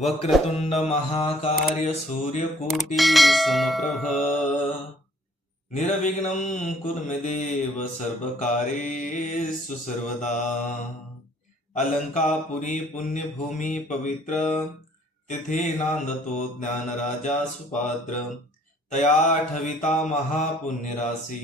वक्रतुंड महाकार्य सूर्यकोटि समप्रभ निर्विघ्नं कुरु मे देव सर्वकार्येषु सर्वदा। अलंकापुरी पुण्य भूमि पवित्र तिथे नांदतो ज्ञान राजा सुपात्र तया ठविता महापुण्य राशी।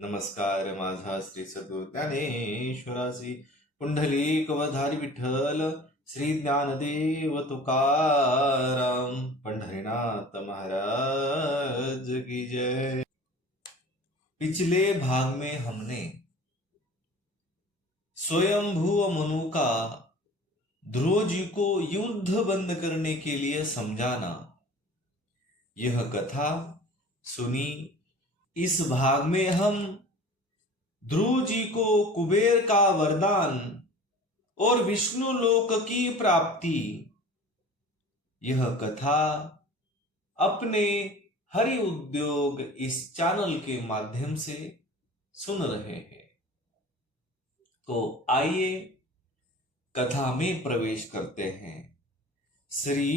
नमस्कार माझा श्री सद्गुरु ज्ञानेश्वरासी पुंडलिक वधारी विठ्ठल श्री ज्ञानदेव तुकाराम पंढरीनाथ महाराज की जय। पिछले भाग में हमने स्वयंभू मनु का ध्रुव जी को युद्ध बंद करने के लिए समझाना, यह कथा सुनी। इस भाग में हम ध्रुव जी को कुबेर का वरदान और विष्णु लोक की प्राप्ति, यह कथा अपने हरि उद्योग इस चैनल के माध्यम से सुन रहे हैं। तो आइए कथा में प्रवेश करते हैं। श्री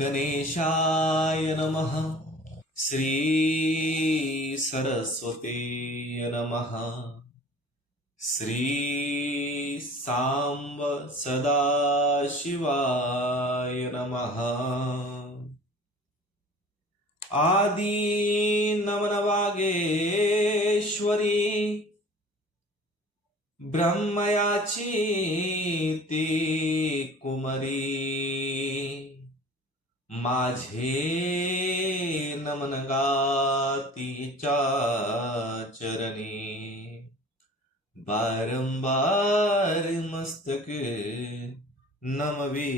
गणेशाय नमः, श्री सरस्वती नमः, श्री सांब सदाशिवाय नमः। आदि नवनवागेश्वरी ब्रह्मयाची ती कुमारी, माझे नमन गातीच्या चरणी, बारंबार मस्तक नमवी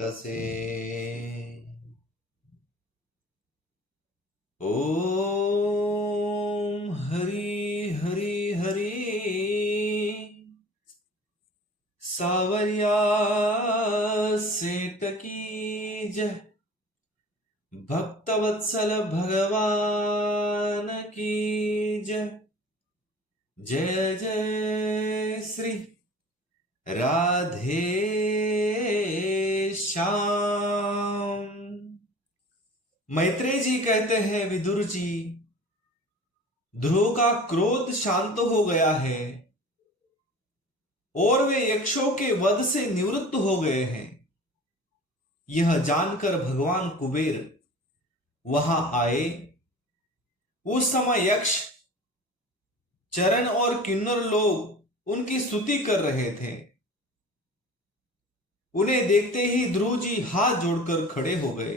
तसे। ओम हरि हरि हरि सावरिया सेठ की जय, भक्तवत्सल भगवान की जय। जय जय श्री राधे श्याम। मैत्रेय जी कहते हैं, विदुर जी, ध्रुव का क्रोध शांत हो गया है और वे यक्षों के वध से निवृत्त हो गए हैं। यह जानकर भगवान कुबेर वहां आए। उस समय यक्ष, चरण और किन्नर लोग उनकी स्तुति कर रहे थे। उन्हें देखते ही ध्रुव जी हाथ जोड़कर खड़े हो गए।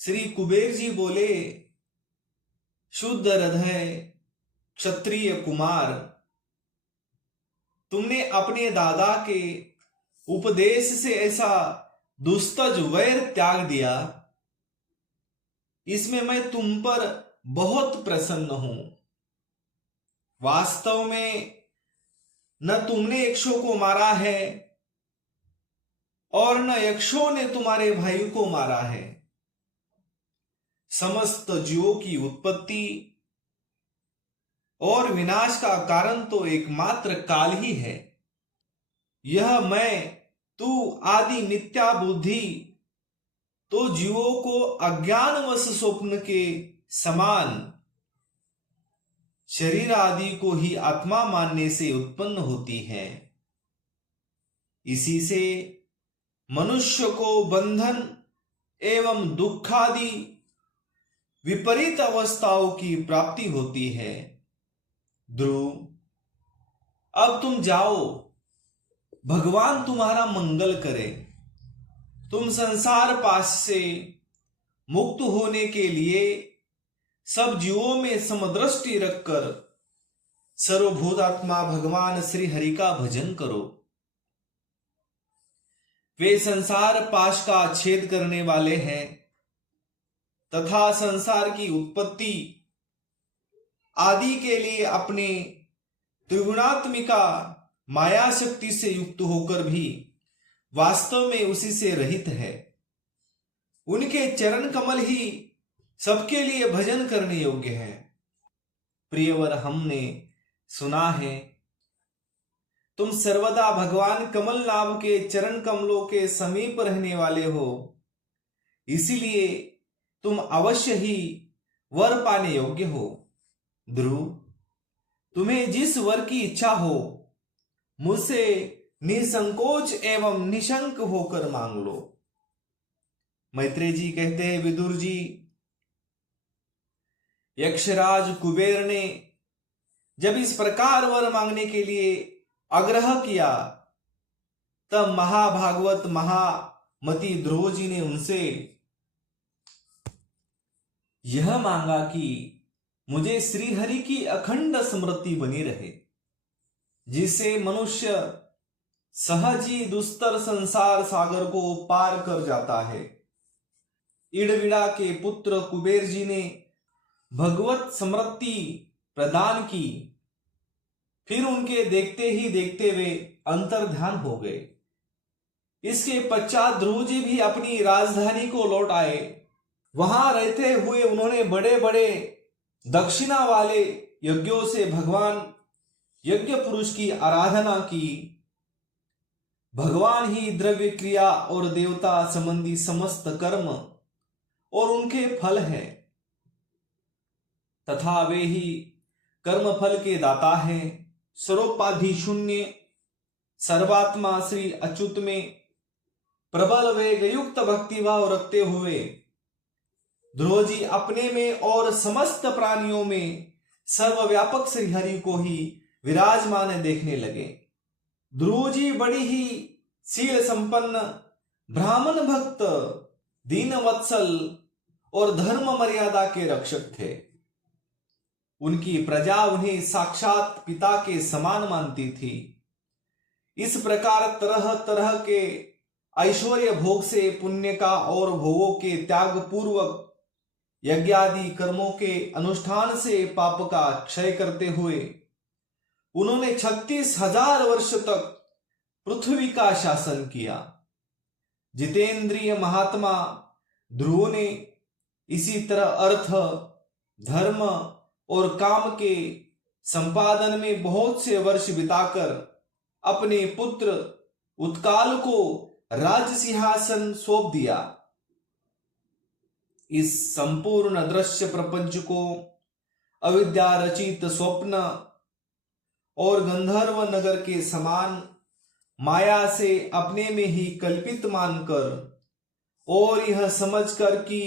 श्री कुबेर जी बोले, शुद्ध हृदय क्षत्रिय कुमार, तुमने अपने दादा के उपदेश से ऐसा दुस्तज वैर त्याग दिया, इसमें मैं तुम पर बहुत प्रसन्न हूं। वास्तव में न तुमने यक्षों को मारा है और न यक्षों ने तुम्हारे भाई को मारा है। समस्त जीवों की उत्पत्ति और विनाश का कारण तो एकमात्र काल ही है। यह मैं, तू आदि मिथ्या बुद्धि तो जीवों को अज्ञानवश स्वप्न के समान शरीर आदि को ही आत्मा मानने से उत्पन्न होती है। इसी से मनुष्य को बंधन एवं दुखादि विपरीत अवस्थाओं की प्राप्ति होती है। ध्रुव, अब तुम जाओ, भगवान तुम्हारा मंगल करे। तुम संसार पाश से मुक्त होने के लिए सब जीवों में समदृष्टि रखकर सर्वभूतात्मा भगवान श्री हरि का भजन करो। वे संसार पाश का छेद करने वाले हैं तथा संसार की उत्पत्ति आदि के लिए अपने त्रिगुणात्मिका माया शक्ति से युक्त होकर भी वास्तव में उसी से रहित है। उनके चरण कमल ही सबके लिए भजन करने योग्य है। प्रियवर, हमने सुना है तुम सर्वदा भगवान कमलनाभ के चरण कमलों के समीप रहने वाले हो, इसीलिए तुम अवश्य ही वर पाने योग्य हो। ध्रुव, तुम्हें जिस वर की इच्छा हो मुझसे निसंकोच एवं निशंक होकर मांग लो। मैत्रेय जी कहते हैं, विदुर जी, यक्षराज कुबेर ने जब इस प्रकार वर मांगने के लिए आग्रह किया, तब महाभागवत महामति ध्रुव जी ने उनसे यह मांगा कि मुझे श्रीहरि की अखंड स्मृति बनी रहे, जिससे मनुष्य सहज ही दुस्तर संसार सागर को पार कर जाता है। इड़विड़ा के पुत्र कुबेर जी ने भगवत स्मृति प्रदान की, फिर उनके देखते ही देखते वे अंतर्ध्यान हो गए। इसके पश्चात ध्रुव जी भी अपनी राजधानी को लौट आए। वहां रहते हुए उन्होंने बड़े बड़े दक्षिणा वाले यज्ञों से भगवान यज्ञ पुरुष की आराधना की। भगवान ही द्रव्य क्रिया और देवता संबंधी समस्त कर्म और उनके फल हैं, तथा वे ही कर्म फल के दाता हैं। सर्वोपाधि शून्य सर्वात्मा श्री अच्युत में प्रबल वेग युक्त भक्तिभाव रखते हुए ध्रुव जी अपने में और समस्त प्राणियों में सर्वव्यापक श्रीहरि को ही विराजमान देखने लगे। ध्रुव जी बड़ी ही शील संपन्न ब्राह्मण भक्त, दीन वत्सल और धर्म मर्यादा के रक्षक थे। उनकी प्रजा उन्हें साक्षात पिता के समान मानती थी। इस प्रकार तरह तरह के ऐश्वर्य भोग से पुण्य का और भोगों के त्याग पूर्वक यज्ञादि कर्मों के अनुष्ठान से पाप का क्षय करते हुए उन्होंने 36,000 वर्ष तक पृथ्वी का शासन किया। जितेंद्रिय महात्मा ध्रुव ने इसी तरह अर्थ, धर्म और काम के संपादन में बहुत से वर्ष बिताकर अपने पुत्र उत्काल को राज सिंहासन सौंप दिया। इस संपूर्ण दृश्य प्रपंच को अविद्या रचित स्वप्न और गंधर्व नगर के समान माया से अपने में ही कल्पित मानकर और यह समझकर कि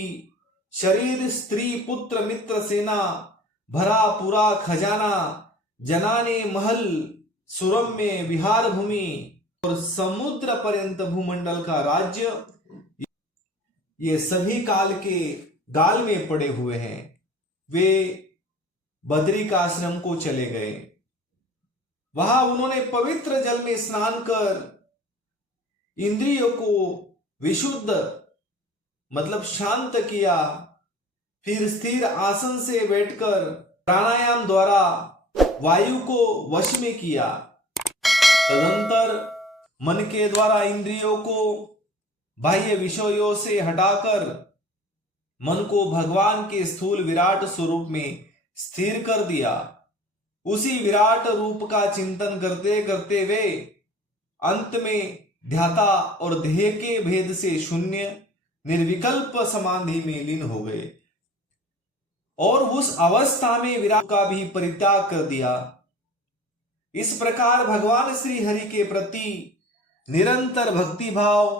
शरीर, स्त्री, पुत्र, मित्र, सेना, भरा पूरा खजाना, जनाने महल, सुरम्य विहार भूमि और समुद्र पर्यंत भूमंडल का राज्य, ये सभी काल के गाल में पड़े हुए हैं। वे बद्रिकाश्रम को चले गए। वहां उन्होंने पवित्र जल में स्नान कर इंद्रियों को विशुद्ध मतलब शांत किया। फिर स्थिर आसन से बैठकर प्राणायाम द्वारा वायु को वश में किया। तदंतर मन के द्वारा इंद्रियों को बाह्य विषयों से हटाकर मन को भगवान के स्थूल विराट स्वरूप में स्थिर कर दिया। उसी विराट रूप का चिंतन करते करते वे अंत में ध्याता और देह के भेद से शून्य निर्विकल्प समाधि में लीन हो गए और उस अवस्था में विराट का भी परित्याग कर दिया। इस प्रकार भगवान श्री हरि के प्रति निरंतर भक्ति भाव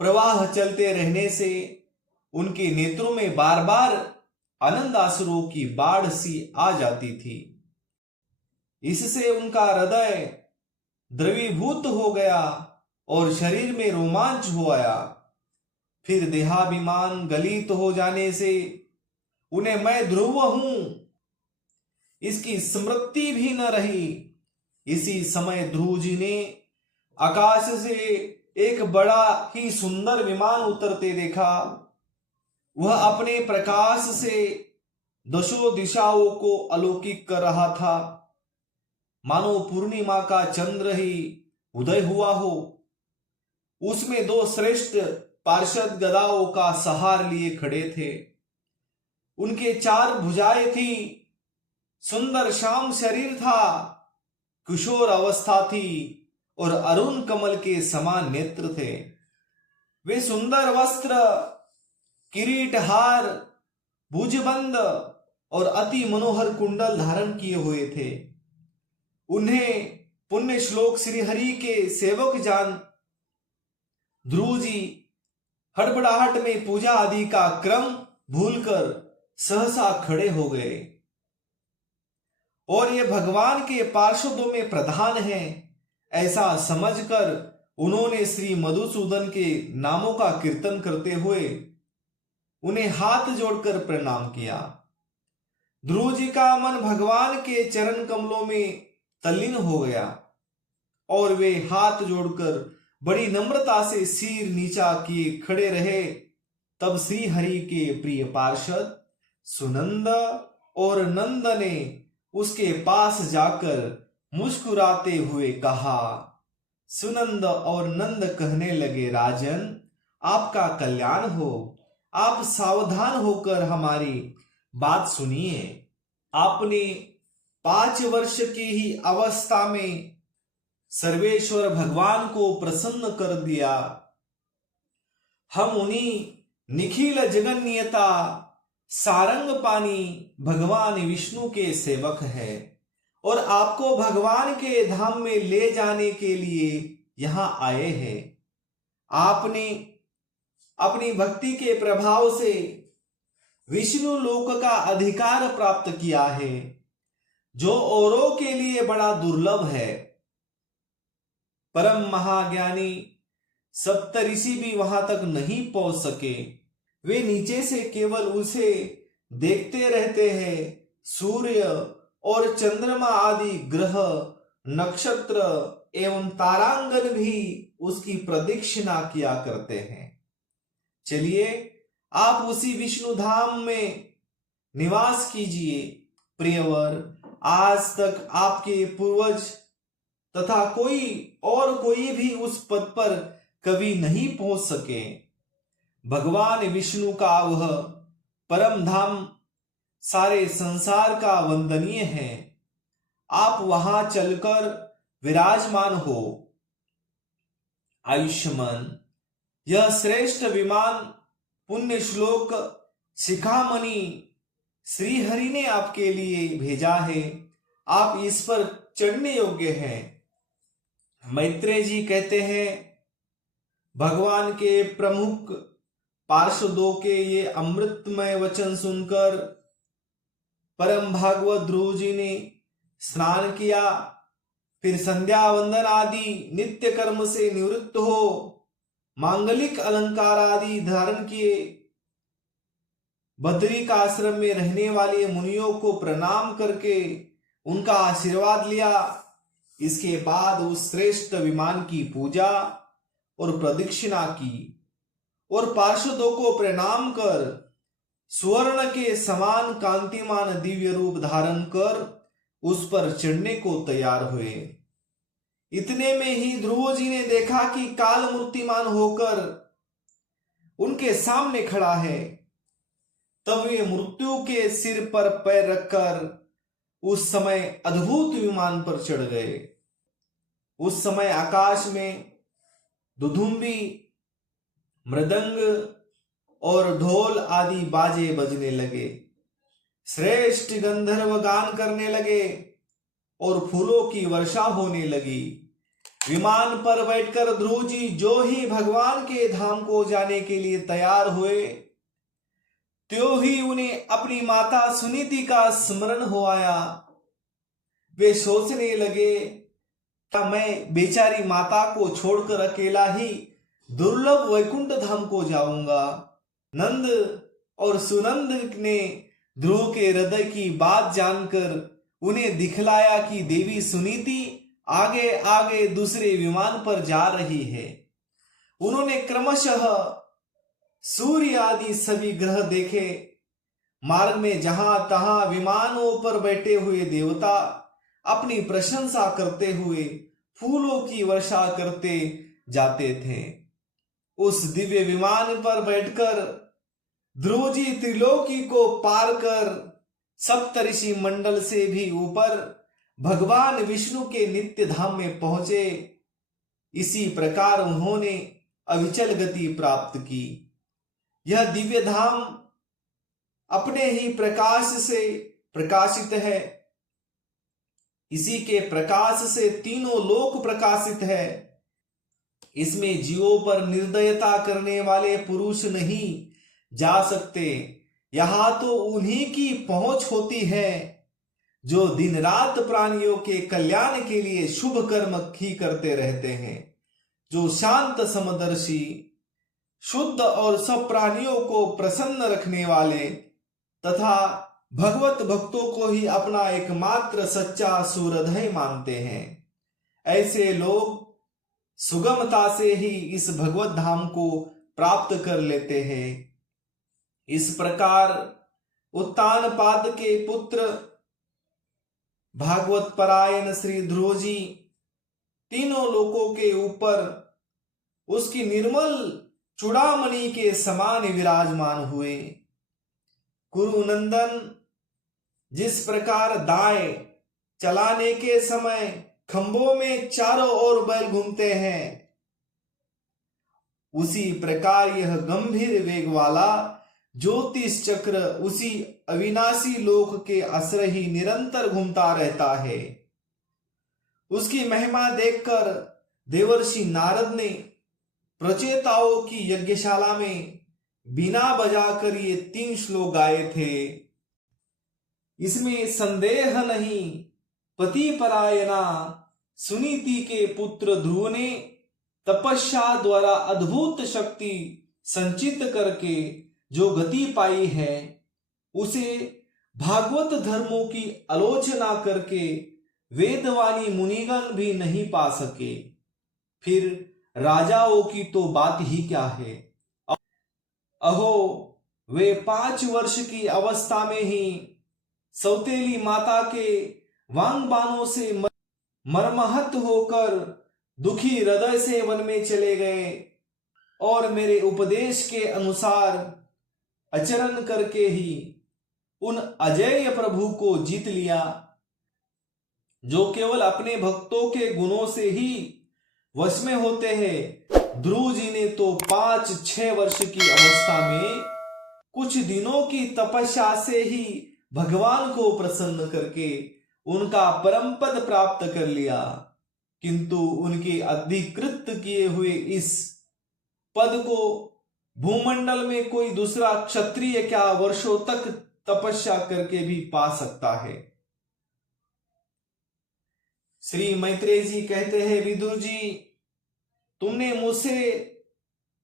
प्रवाह चलते रहने से उनके नेत्रों में बार बार आनंद आंसुओं की बाढ़ सी आ जाती थी। इससे उनका हृदय द्रवीभूत हो गया और शरीर में रोमांच हो आया। फिर देहाभिमान गलित हो जाने से उन्हें मैं ध्रुव हूं इसकी स्मृति भी न रही। इसी समय ध्रुव जी ने आकाश से एक बड़ा ही सुंदर विमान उतरते देखा। वह अपने प्रकाश से दशों दिशाओं को अलौकिक कर रहा था, मानो पूर्णिमा का चंद्र ही उदय हुआ हो। उसमें 2 श्रेष्ठ पार्षद गदाओं का सहार लिए खड़े थे। उनके 4 भुजाएं थी, सुंदर श्याम शरीर था, किशोर अवस्था थी और अरुण कमल के समान नेत्र थे। वे सुंदर वस्त्र, किरीट, हार, भुजबंद और अति मनोहर कुंडल धारण किए हुए थे। उन्हें पुण्य श्लोक श्री हरि के सेवक जान ध्रुव जी हड़बड़ाहट में पूजा आदि का क्रम भूलकर सहसा खड़े हो गए और ये भगवान के पार्षदों में प्रधान हैं ऐसा समझकर उन्होंने श्री मधुसूदन के नामों का कीर्तन करते हुए उन्हें हाथ जोड़कर प्रणाम किया। ध्रुव जी का मन भगवान के चरण कमलों में तल्लीन हो गया और वे हाथ जोड़कर बड़ी नम्रता से सिर नीचा किए खड़े रहे। तब श्री हरि के प्रिय पार्षद सुनंद और नंद ने उसके पास जाकर मुस्कुराते हुए कहा। सुनंद और नंद कहने लगे, राजन आपका कल्याण हो, आप सावधान होकर हमारी बात सुनिए। आपने 5 वर्ष की ही अवस्था में सर्वेश्वर भगवान को प्रसन्न कर दिया। हम उन्हीं निखिल जगन्नियता सारंग पानी भगवान विष्णु के सेवक हैं और आपको भगवान के धाम में ले जाने के लिए यहां आए हैं। आपने अपनी भक्ति के प्रभाव से विष्णु लोक का अधिकार प्राप्त किया है, जो औरों के लिए बड़ा दुर्लभ है। परम महाज्ञानी सप्तऋषि भी वहां तक नहीं पहुंच सके। वे नीचे से केवल उसे देखते रहते हैं। सूर्य और चंद्रमा आदि ग्रह, नक्षत्र एवं तारांगन भी उसकी प्रदक्षिणा किया करते हैं। चलिए आप उसी विष्णु धाम में निवास कीजिए। प्रियवर, आज तक आपके पूर्वज तथा कोई भी उस पद पर कभी नहीं पहुंच सके। भगवान विष्णु का वह परम धाम सारे संसार का वंदनीय है। आप वहां चलकर विराजमान हो। आयुष्मान, यह श्रेष्ठ विमान पुण्य श्लोक शिखामणि श्री हरि ने आपके लिए भेजा है। आप इस पर चढ़ने योग्य हैं। मैत्रेय जी कहते हैं, भगवान के प्रमुख पार्षदों के ये अमृतमय वचन सुनकर परम भागवत ध्रुव जी ने स्नान किया। फिर संध्या वंदन आदि नित्य कर्म से निवृत्त हो मांगलिक अलंकार आदि धारण किए। बद्रिक आश्रम में रहने वाले मुनियों को प्रणाम करके उनका आशीर्वाद लिया। इसके बाद उस श्रेष्ठ विमान की पूजा और प्रदक्षिणा की और पार्षदों को प्रणाम कर स्वर्ण के समान कांतिमान दिव्य रूप धारण कर उस पर चढ़ने को तैयार हुए। इतने में ही ध्रुव जी ने देखा कि काल मूर्तिमान होकर उनके सामने खड़ा है। तब वे मृत्यु के सिर पर पैर रखकर उस समय अद्भुत विमान पर चढ़ गए। उस समय आकाश में दुधुम्बी, मृदंग और ढोल आदि बाजे बजने लगे। श्रेष्ठ गंधर्व गान करने लगे और फूलों की वर्षा होने लगी। विमान पर बैठकर ध्रुव जी जो ही भगवान के धाम को जाने के लिए तैयार हुए, त्यों ही उन्हें अपनी माता सुनीति का स्मरण हो आया। वे सोचने लगे, क्या मैं बेचारी माता को छोड़कर अकेला ही दुर्लभ वैकुंठ धाम को जाऊंगा। नंद और सुनंद ने ध्रुव के हृदय की बात जानकर उन्हें दिखलाया कि देवी सुनीति आगे आगे दूसरे विमान पर जा रही है। उन्होंने क्रमशः सूर्य आदि सभी ग्रह देखे। मार्ग में जहां तहां विमानों पर बैठे हुए देवता अपनी प्रशंसा करते हुए फूलों की वर्षा करते जाते थे। उस दिव्य विमान पर बैठकर ध्रुव जी त्रिलोकी को पार कर सप्तऋषि मंडल से भी ऊपर भगवान विष्णु के नित्य धाम में पहुंचे। इसी प्रकार उन्होंने अविचल गति प्राप्त की। यह दिव्य धाम अपने ही प्रकाश से प्रकाशित है। इसी के प्रकाश से तीनों लोक प्रकाशित है। इसमें जीवों पर निर्दयता करने वाले पुरुष नहीं जा सकते। यहां तो उन्हीं की पहुंच होती है जो दिन रात प्राणियों के कल्याण के लिए शुभ कर्म ही करते रहते हैं, जो शांत समदर्शी, शुद्ध और सब प्राणियों को प्रसन्न रखने वाले तथा भगवत भक्तों को ही अपना एकमात्र सच्चा सूरधय मानते हैं। ऐसे लोग सुगमता से ही इस भगवत धाम को प्राप्त कर लेते हैं। इस प्रकार उत्तानपाद के पुत्र भागवत परायण श्री ध्रुव जी तीनों लोकों के ऊपर उसकी निर्मल चूड़ामणि के समान विराजमान हुए। कुरुनंदन जिस प्रकार दाएं चलाने के समय खंभों में चारों ओर बैल घूमते हैं, उसी प्रकार यह गंभीर वेग वाला ज्योतिष चक्र उसी अविनाशी लोक के आश्रय ही निरंतर घूमता रहता है। उसकी महिमा देखकर देवर्षि नारद ने प्रचेताओं की यज्ञशाला में बीना बजाकर ये 3 श्लोक गाए थे। इसमें संदेह नहीं, पति परायणा सुनीति के पुत्र ध्रुव ने तपस्या द्वारा अद्भुत शक्ति संचित करके जो गति पाई है, उसे भागवत धर्मों की आलोचना करके वेदवाणी मुनिगण भी नहीं पा सके। फिर राजाओं की तो बात ही क्या है। अहो, वे 5 वर्ष की अवस्था में ही सौतेली माता के वांगबाणों से मर्माहत होकर दुखी हृदय से वन में चले गए और मेरे उपदेश के अनुसार आचरण करके ही उन अजेय प्रभु को जीत लिया, जो केवल अपने भक्तों के गुणों से ही वश में होते हैं। ध्रुव जी ने तो 5-6 वर्ष की अवस्था में कुछ दिनों की तपस्या से ही भगवान को प्रसन्न करके उनका परम पद प्राप्त कर लिया, किंतु उनके अधिकृत किए हुए इस पद को भूमंडल में कोई दूसरा क्षत्रिय क्या वर्षों तक तपस्या करके भी पा सकता है। श्री मैत्रेय जी कहते हैं, विदुर जी, तुमने मुझसे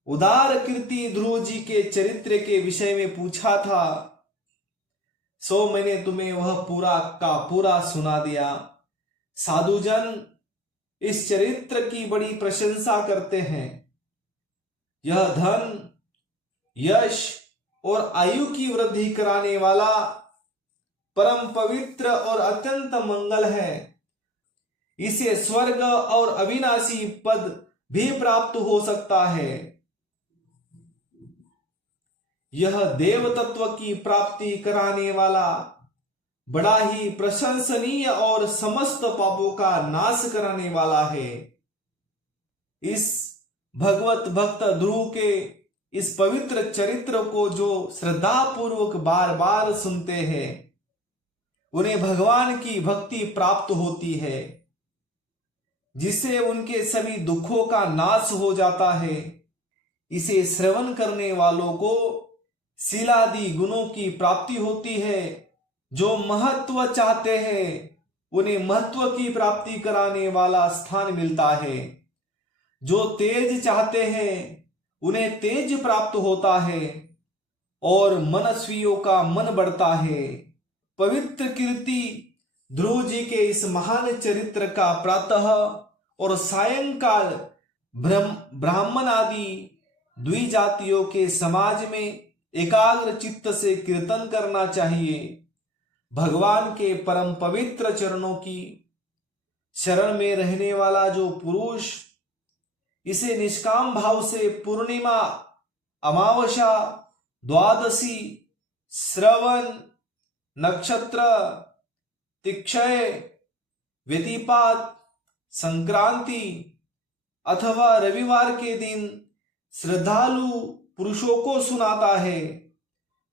उदार कीर्ति ध्रुव जी के चरित्र के विषय में पूछा था, सो मैंने तुम्हें वह पूरा का पूरा सुना दिया। साधुजन इस चरित्र की बड़ी प्रशंसा करते हैं। यह धन, यश और आयु की वृद्धि कराने वाला परम पवित्र और अत्यंत मंगल है। इसे स्वर्ग और अविनाशी पद भी प्राप्त हो सकता है। यह देव तत्व की प्राप्ति कराने वाला बड़ा ही प्रशंसनीय और समस्त पापों का नाश कराने वाला है। इस भगवत भक्त ध्रुव के इस पवित्र चरित्र को जो श्रद्धा पूर्वक बार बार सुनते हैं, उन्हें भगवान की भक्ति प्राप्त होती है, जिससे उनके सभी दुखों का नाश हो जाता है। इसे श्रवण करने वालों को शीलादि गुणों की प्राप्ति होती है। जो महत्व चाहते हैं उन्हें महत्व की प्राप्ति कराने वाला स्थान मिलता है। जो तेज चाहते हैं उन्हें तेज प्राप्त होता है और मनस्वियों का मन बढ़ता है। पवित्र कीर्ति ध्रुव जी के इस महान चरित्र का प्रातः और सायंकाल ब्राह्मण आदि द्विजातियों के समाज में एकाग्र चित्त से कीर्तन करना चाहिए। भगवान के परम पवित्र चरणों की शरण में रहने वाला जो पुरुष इसे निष्काम भाव से पूर्णिमा, अमावस्या, द्वादशी, श्रवण नक्षत्र, तिक्षय, व्यतिपात, संक्रांति अथवा रविवार के दिन श्रद्धालु पुरुषों को सुनाता है,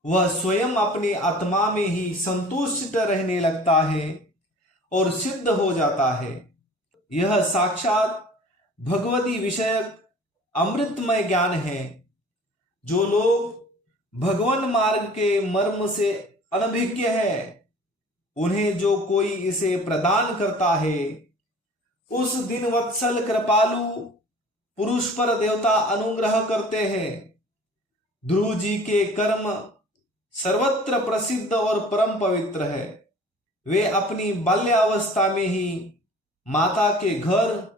वह स्वयं अपनी आत्मा में ही संतुष्ट रहने लगता है और सिद्ध हो जाता है। यह साक्षात भगवती विषयक अमृतमय ज्ञान है। जो लोग भगवान मार्ग के मर्म से अनभिज्ञ है, उन्हें जो कोई इसे प्रदान करता है, उस दिन वत्सल कृपालु पुरुष पर देवता अनुग्रह करते हैं। ध्रुव जी के कर्म सर्वत्र प्रसिद्ध और परम पवित्र है। वे अपनी बाल्यावस्था में ही माता के घर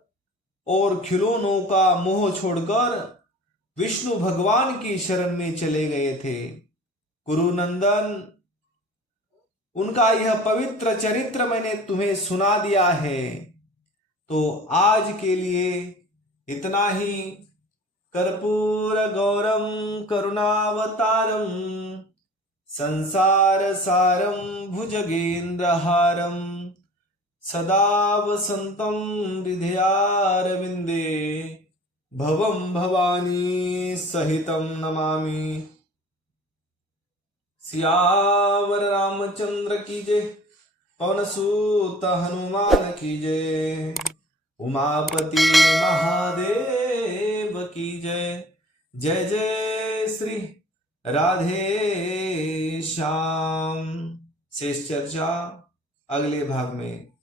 और खिलौनों का मोह छोड़कर विष्णु भगवान की शरण में चले गए थे। कुरुनंदन, उनका यह पवित्र चरित्र मैंने तुम्हें सुना दिया है, तो आज के लिए इतना ही। कर्पूर गौरम करुणावतारम संसार सारम भुजगेन्द्रहारम सदा वसंतम हृदयारविंदे भवम भवानी सहितम नमामि। सियावर रामचंद्र की जय, पवन सूत हनुमान की जय, उमापति महादेव की जय। जय जय श्री राधे श्याम। शेष चर्चा अगले भाग में।